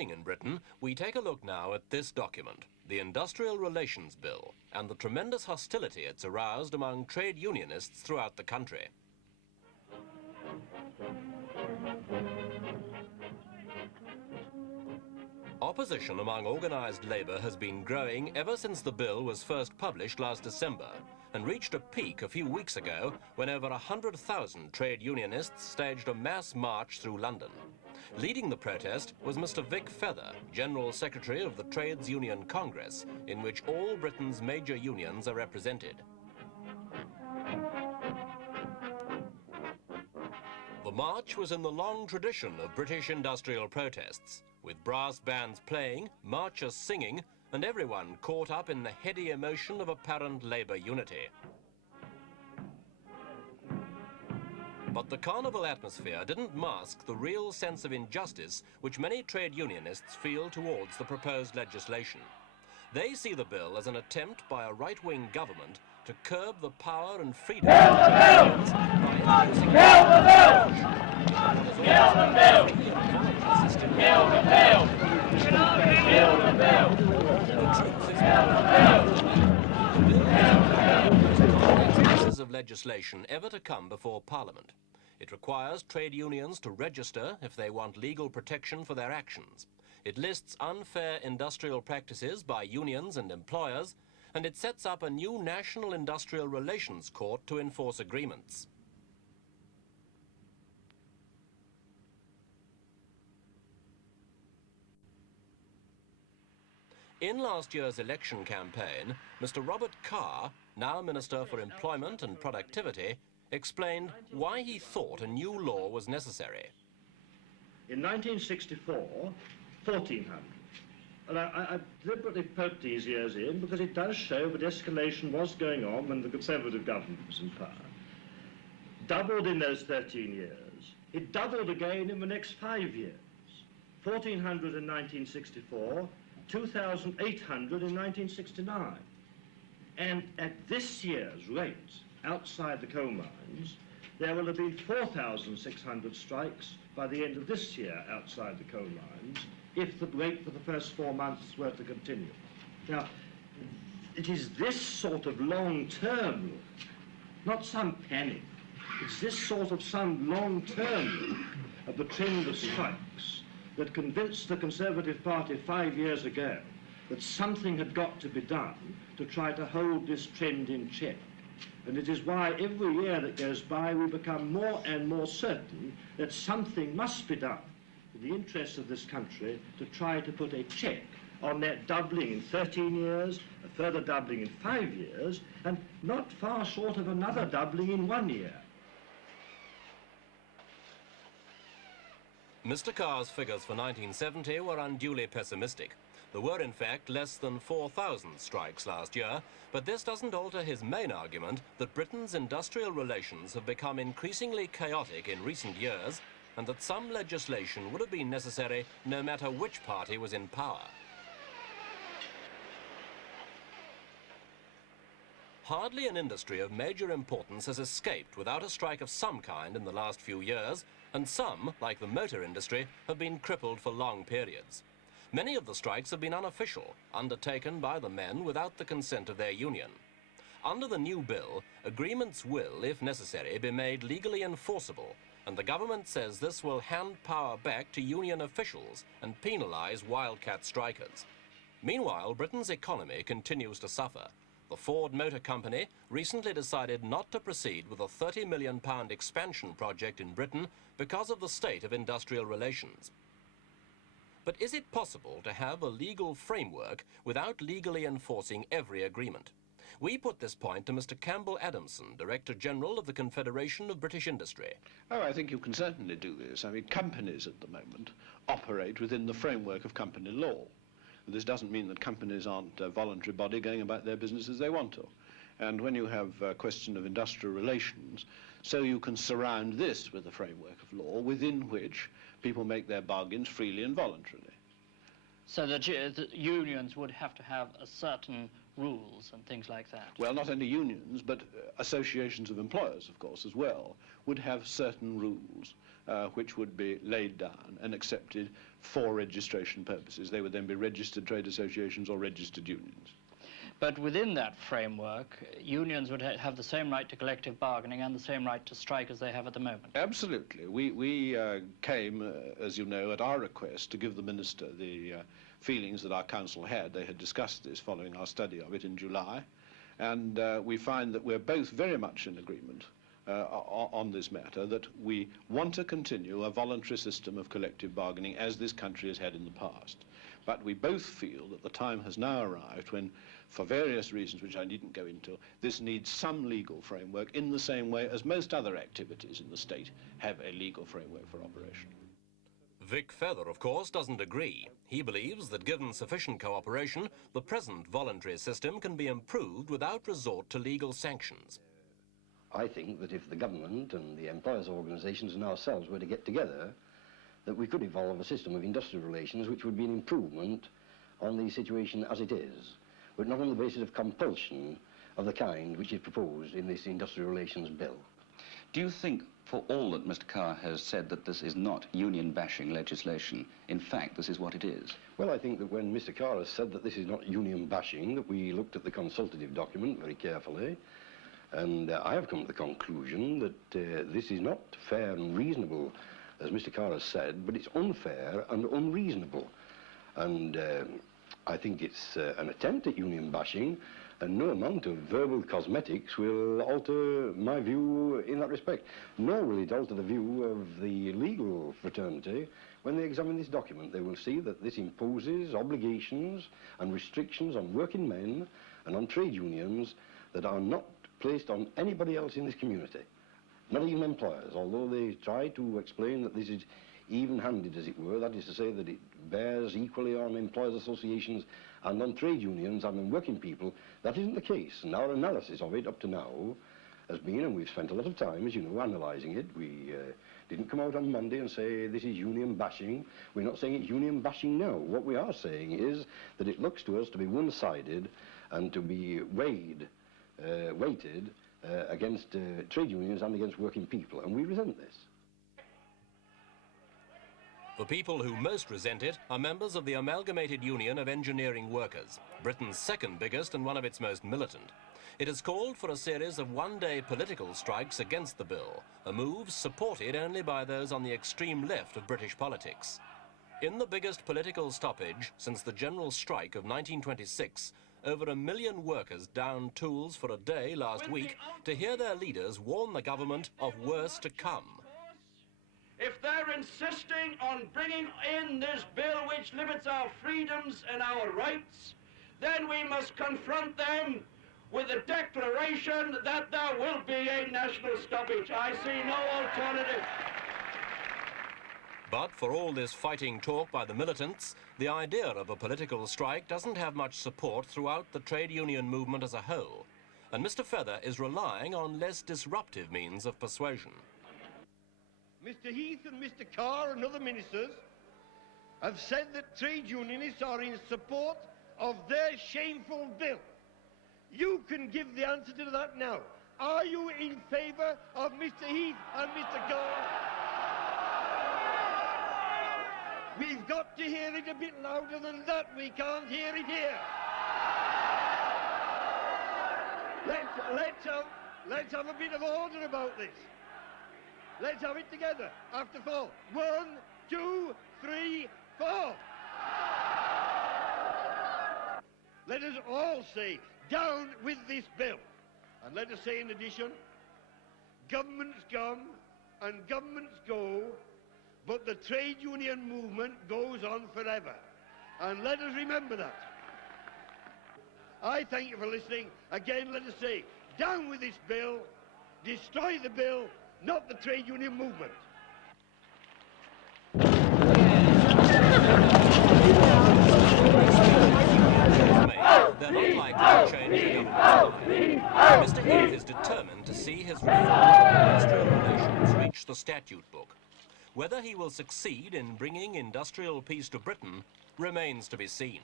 staying in Britain, we take a look now at this document, the Industrial Relations Bill, and the tremendous hostility it's aroused among trade unionists throughout the country. Opposition among organised labour has been growing ever since the bill was first published last December and reached a peak a few weeks ago when over 100,000 trade unionists staged a mass march through London. Leading the protest was Mr. Fetter, General Secretary of the Trades Union Congress, in which all Britain's major unions are represented. The march was in the long tradition of British industrial protests, with brass bands playing, marchers singing, and everyone caught up in the heady emotion of apparent labour unity. But the carnival atmosphere didn't mask the real sense of injustice which many trade unionists feel towards the proposed legislation. They see the bill as an attempt by a right-wing government to curb the power and freedom of the unions by introducing pieces of legislation ever to come before Parliament. It requires trade unions to register if they want legal protection for their actions. It lists unfair industrial practices by unions and employers, and it sets up a new National Industrial Relations Court to enforce agreements. In last year's election campaign, Mr. Robert Carr, now Minister for Employment and Productivity, explained why he thought a new law was necessary. In 1964, 1,400. And I deliberately poked these years in because it does show that escalation was going on when the Conservative government was in power. Doubled in those 13 years. It doubled again in the next 5 years. 1,400 in 1964, 2,800 in 1969. And at this year's rate, outside the coal mines, there will have been 4,600 strikes by the end of this year outside the coal mines, if the rate for the first 4 months were to continue. Now, it is this sort of long-term look, not some panic, it's this sort of some long-term look of the trend of strikes that convinced the Conservative Party 5 years ago that something had got to be done to try to hold this trend in check. And it is why every year that goes by we become more and more certain that something must be done in the interests of this country to try to put a check on that doubling in 13 years, a further doubling in 5 years, and not far short of another doubling in 1 year. Mr. Carr's figures for 1970 were unduly pessimistic. There were, in fact, less than 4,000 strikes last year, but this doesn't alter his main argument that Britain's industrial relations have become increasingly chaotic in recent years and that some legislation would have been necessary no matter which party was in power. Hardly an industry of major importance has escaped without a strike of some kind in the last few years, and some, like the motor industry, have been crippled for long periods. Many of the strikes have been unofficial, undertaken by the men without the consent of their union. Under the new bill, agreements will, if necessary, be made legally enforceable, and the government says this will hand power back to union officials and penalise wildcat strikers. Meanwhile, Britain's economy continues to suffer. The Ford Motor Company recently decided not to proceed with a £30 million expansion project in Britain because of the state of industrial relations. But is it possible to have a legal framework without legally enforcing every agreement? We put this point to Mr. Campbell Adamson, Director General of the Confederation of British Industry. Oh, I think you can certainly do this. I mean, companies at the moment operate within the framework of company law. This doesn't mean that companies aren't a voluntary body going about their business as they want to. And when you have a question of industrial relations, so you can surround this with a framework of law within which people make their bargains freely and voluntarily. So the unions would have to have a certain rules and things like that? Well, not only unions, but associations of employers, of course, as well, would have certain rules. which would be laid down and accepted for registration purposes. They would then be registered trade associations or registered unions. But within that framework, unions would have the same right to collective bargaining and the same right to strike as they have at the moment. Absolutely. We came, as you know, at our request to give the Minister the feelings that our council had. They had discussed this following our study of it in July, and we find that we're both very much in agreement on this matter, that we want to continue a voluntary system of collective bargaining as this country has had in the past. But we both feel that the time has now arrived when, for various reasons which I needn't go into, this needs some legal framework in the same way as most other activities in the state have a legal framework for operation. Vic Feather, of course, doesn't agree. He believes that given sufficient cooperation, the present voluntary system can be improved without resort to legal sanctions. I think that if the government and the employers' organisations and ourselves were to get together, that we could evolve a system of industrial relations which would be an improvement on the situation as it is, but not on the basis of compulsion of the kind which is proposed in this industrial relations bill. Do you think, for all that Mr. Carr has said, that this is not union-bashing legislation, in fact this is what it is? Well, I think that when Mr. Carr has said that this is not union bashing, that we looked at the consultative document very carefully, and I have come to the conclusion that this is not fair and reasonable, as Mr. Carr has said, but it's unfair and unreasonable. And I think it's an attempt at union bashing, and no amount of verbal cosmetics will alter my view in that respect. Nor will it alter the view of the legal fraternity. When they examine this document, they will see that this imposes obligations and restrictions on working men and on trade unions that are not placed on anybody else in this community, not even employers, although they try to explain that this is even-handed, as it were, that is to say that it bears equally on employers' associations and on trade unions and on working people. That isn't the case, and our analysis of it up to now has been, and we've spent a lot of time, as you know, analysing it. We didn't come out on Monday and say this is union bashing. We're not saying it's union bashing now. What we are saying is that it looks to us to be one-sided and to be weighted against trade unions and against working people, and we resent this. The people who most resent it are members of the Amalgamated Union of Engineering Workers, Britain's second biggest and one of its most militant. It has called for a series of one-day political strikes against the bill, a move supported only by those on the extreme left of British politics. In the biggest political stoppage since the general strike of 1926, over 1 million workers downed tools for a day last week to hear their leaders warn the government of worse to come. If they're insisting on bringing in this bill which limits our freedoms and our rights, then we must confront them with a declaration that there will be a national stoppage. I see no alternative. But for all this fighting talk by the militants, the idea of a political strike doesn't have much support throughout the trade union movement as a whole, and Mr. Feather is relying on less disruptive means of persuasion. Mr. Heath and Mr. Carr and other ministers have said that trade unionists are in support of their shameful bill. You can give the answer to that now. Are you in favour of Mr. Heath and Mr. Carr? We've got to hear it a bit louder than that. We can't hear it here. Let's have a bit of order about this. Let's have it together. After 4. 1, 2, 3, 4. Let us all say, down with this bill. And let us say in addition, governments come and governments go, but the trade union movement goes on forever. And let us remember that. I thank you for listening. Again, let us say, down with this bill, destroy the bill, not the trade union movement. They're not likely to change the government. Mr. Heath is determined to see his reform of industrial relations reach the statute book. Whether he will succeed in bringing industrial peace to Britain remains to be seen.